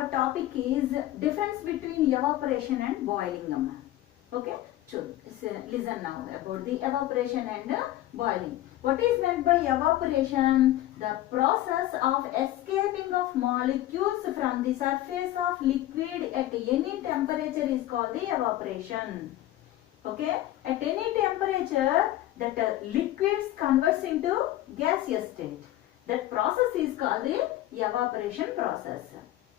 our topic is difference between evaporation and boiling, amma. Okay, so listen now about the evaporation and boiling. What is meant by evaporation? The process of escaping of molecules from the surface of liquid at any temperature is called the evaporation. Okay, at any temperature that liquids converts into gaseous state. That process is called the evaporation process.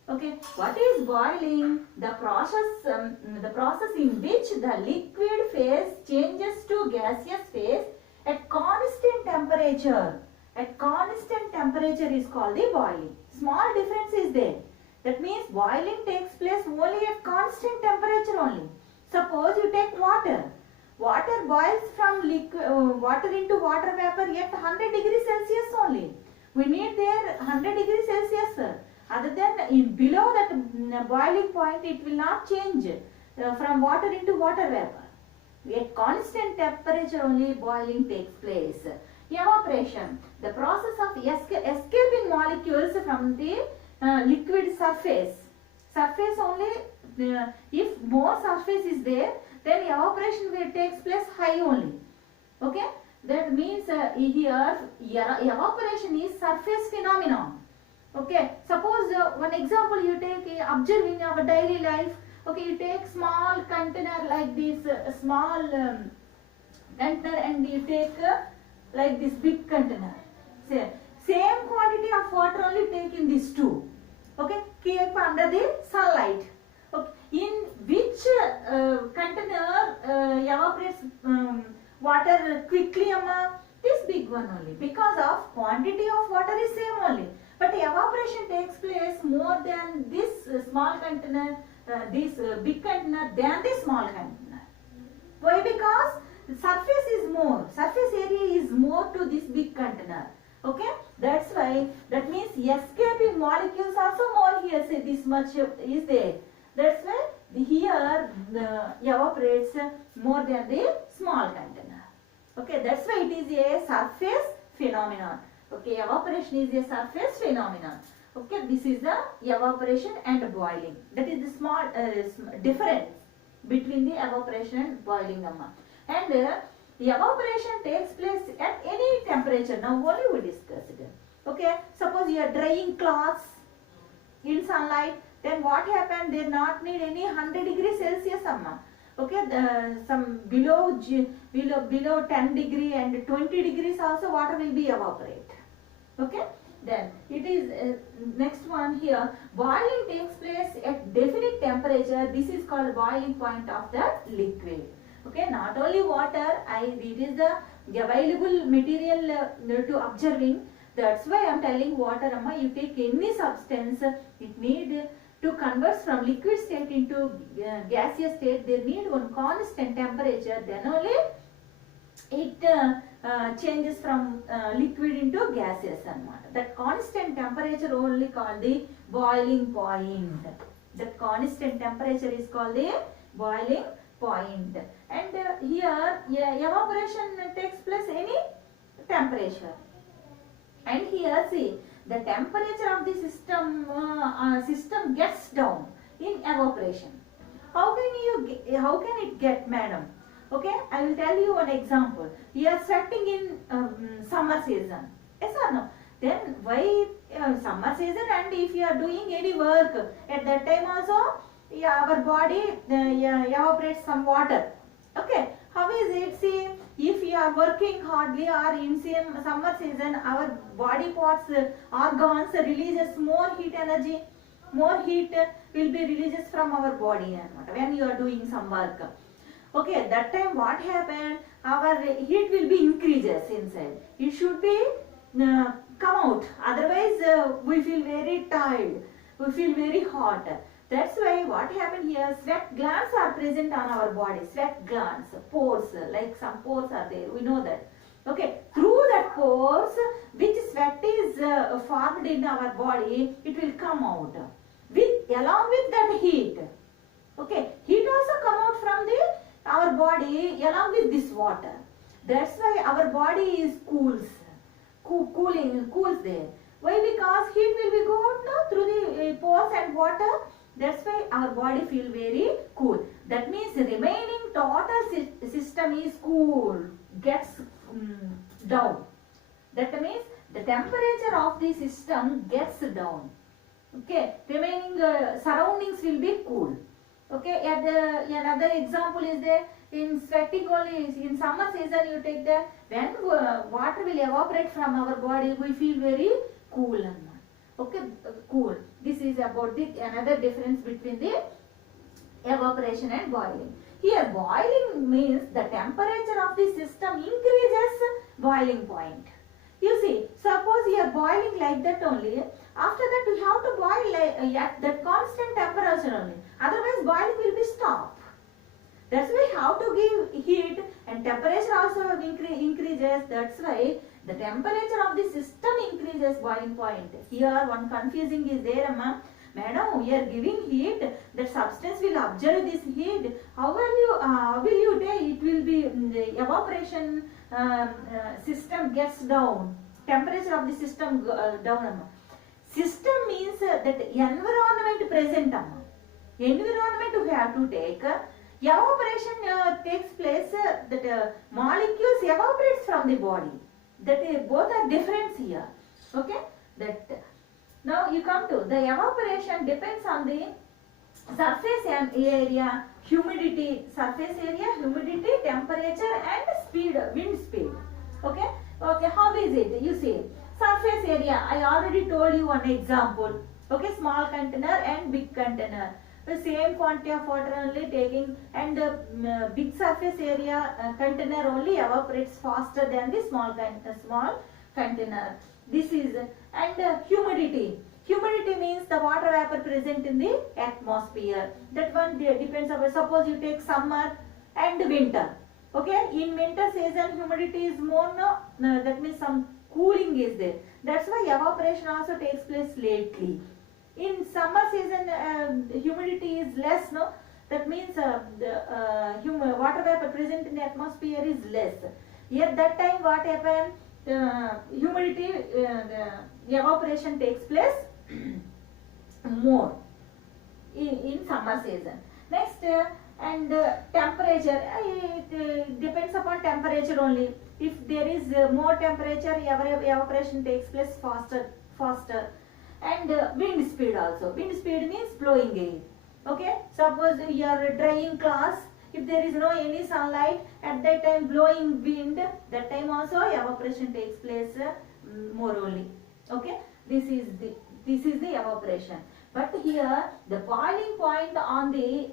Okay, what is boiling? The process in which the liquid phase changes to gaseous phase at constant temperature. At constant temperature is called the boiling. Small difference is there. That means boiling takes place only at constant temperature only. Suppose you take water. Water boils from water into water vapor at 100 degrees Celsius only. We need there 100 degrees Celsius. Other than below that boiling point, it will not change from water into water vapor. At constant temperature only boiling takes place. Evaporation, the process of escaping molecules from the liquid surface. Surface only, if more surface is there, then evaporation will takes place high only. Okay, that means here evaporation is surface phenomenon. Okay, suppose one example you take observe in our daily life. Okay, you take small container like this small container and you take like this big container. Same quantity of water only take in these two. Okay, keep under the sunlight. Okay, in which container evaporates water quickly, amma? This big one only, because of quantity of water is same only. But evaporation takes place more than this small container, this big container than this small container. Why? Because the surface is more, surface area is more to this big container. Okay, that's why, that means escaping molecules also more here, say this much is there. That's why here evaporates more than the small container. Okay, that's why it is a surface phenomenon. Okay, evaporation is a surface phenomenon. Okay, this is the evaporation and boiling. That is the small difference between the evaporation and boiling, amma. And the evaporation takes place at any temperature. Now only we discussed it. Okay, suppose you are drying cloths in sunlight, then what happened? They not need any 100 degrees Celsius, amma. Okay, some below 10 degree and 20 degrees also water will be evaporate. Okay, then it is next one here. Boiling takes place at definite temperature. This is called boiling point of the liquid. Okay, not only water, it is the available material to observing. That's why I am telling water, amma, you take any substance, it need to convert from liquid state into gaseous state. They need one constant temperature, then only it changes from liquid into gaseous. That constant temperature only called the boiling point. That constant temperature is called the boiling point. And here evaporation takes place any temperature. And here see, the temperature of the system gets down in evaporation. How can it get, madam? Okay, I will tell you one example. You are sweating in summer season. Yes or no? Then why summer season? And if you are doing any work at that time also, our body evaporates some water. Okay, how is it? See, if you are working hardly or in summer season, our body parts, organs releases more heat energy. More heat will be released from our body when you are doing some work. Okay, that time what happened? Our heat will be increases inside. It should be come out. Otherwise, we feel very tired. We feel very hot. That's why what happened here, sweat glands are present on our body. Sweat glands, pores, like some pores are there. We know that. Okay, through that pores, which sweat is formed in our body, it will come out. Along with that heat. Okay, heat also come out from our body along with this water. That's why our body is cools there. Why? Because heat will be going through the pores and water. That's why our body feel very cool. That means remaining total system is cool, gets down. That means the temperature of the system gets down. Okay, remaining surroundings will be cool. Okay, another example is there in sweating only. In summer season, you take the when water will evaporate from our body, we feel very cool. Okay, cool. This is about the another difference between the evaporation and boiling. Here, boiling means the temperature of the system increases boiling point. You see, suppose you are boiling like that only. After that, we have to boil at that constant temperature only. Otherwise, boiling will be stopped. That's why how to give heat and temperature also increases. That's why the temperature of the system increases boiling point. Here one confusing is there, Amma. Madam, we are giving heat. That substance will absorb this heat. How will you take? It will be the evaporation system gets down. Temperature of the system down, Amma. System means that environment present, Amma. Environment we have to take. Evaporation takes place that molecules evaporates from the body. That both are different here. Okay. That now you come to the evaporation depends on the surface area, humidity, surface area, humidity, temperature, and speed, wind speed. Okay. Okay. How is it? You see, surface area. I already told you one example. Okay. Small container and big container. The same quantity of water only taking, and big surface area container only evaporates faster than the small container. This is and humidity. Humidity means the water vapor present in the atmosphere. That one depends on. Suppose you take summer and winter. Okay, in winter season humidity is more. No, that means some cooling is there. That's why evaporation also takes place lately. In summer season, humidity is less, no? That means the water vapor present in the atmosphere is less. Here, that time, what happened? Humidity, the evaporation takes place more in summer season. Next, temperature. It depends upon temperature only. If there is more temperature, evaporation takes place faster. And wind speed also. Wind speed means blowing air. Okay. Suppose you are drying class. If there is no any sunlight, at that time blowing wind, that time also evaporation takes place more only. Okay. This is the evaporation. But here the boiling point on the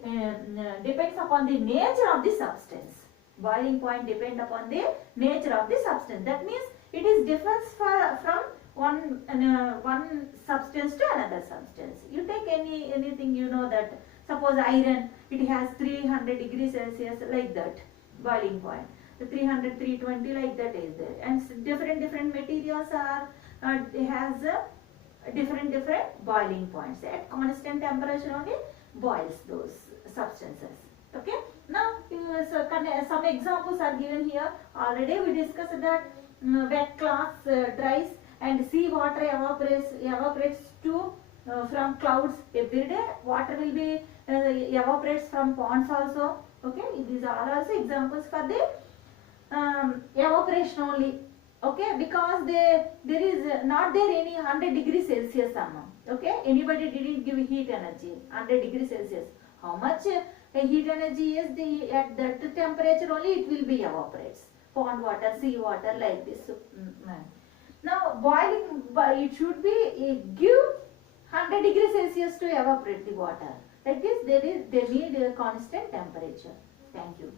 depends upon the nature of the substance. Boiling point depend upon the nature of the substance. That means it is different from one substance to another substance. You take anything, you know that suppose iron, it has 300 degrees Celsius like that boiling point. The 300, 320 like that is there, and different materials are has different boiling points. At constant temperature only boils those substances. Okay. Now some examples are given here. Already we discussed that wet cloth dries and sea water evaporates to from clouds every day. Water will be evaporates from ponds also. Okay, these are also examples for the evaporation only. Okay, because there is not there any 100 degrees Celsius amount. Okay, anybody didn't give heat energy 100 degrees Celsius. How much heat energy is the at that temperature only it will be evaporates. Pond water, sea water like this. Now boiling, it should be give 100 degrees Celsius to evaporate the water. Like this, they need a constant temperature. Thank you.